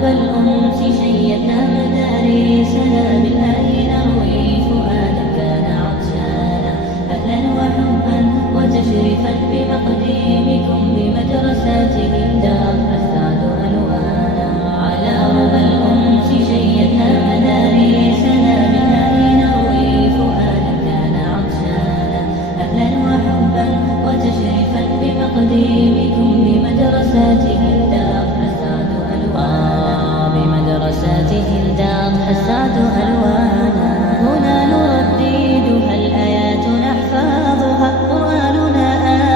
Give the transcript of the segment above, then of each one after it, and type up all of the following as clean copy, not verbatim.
رب الأنس شيدنا مدارسنا بالآي نروي فؤادا كان عطشانا. أهلا وحبا وتشريفا بمقدمكم بمدرسته الدار أسعد ألوانا. على رب الأنس شيدنا مدارسنا بالآي نروي فؤادا كان عطشانا. أهلا وحبا وتشريفا بمقدمكم بمدرسته الدار أسعد ألوانا. بمدرسته الدار أسعد ألوانا. هنا نرددها الآيات نحفظها قرآننا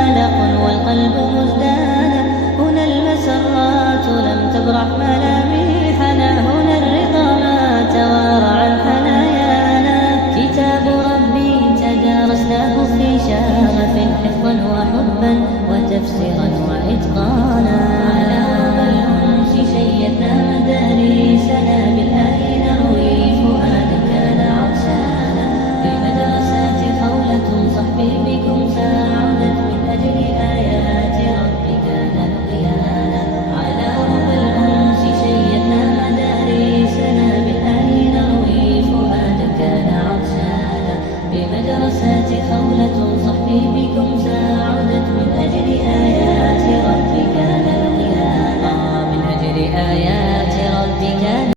آلق والقلب مزدانا. هنا المسرات لم تبرح ملا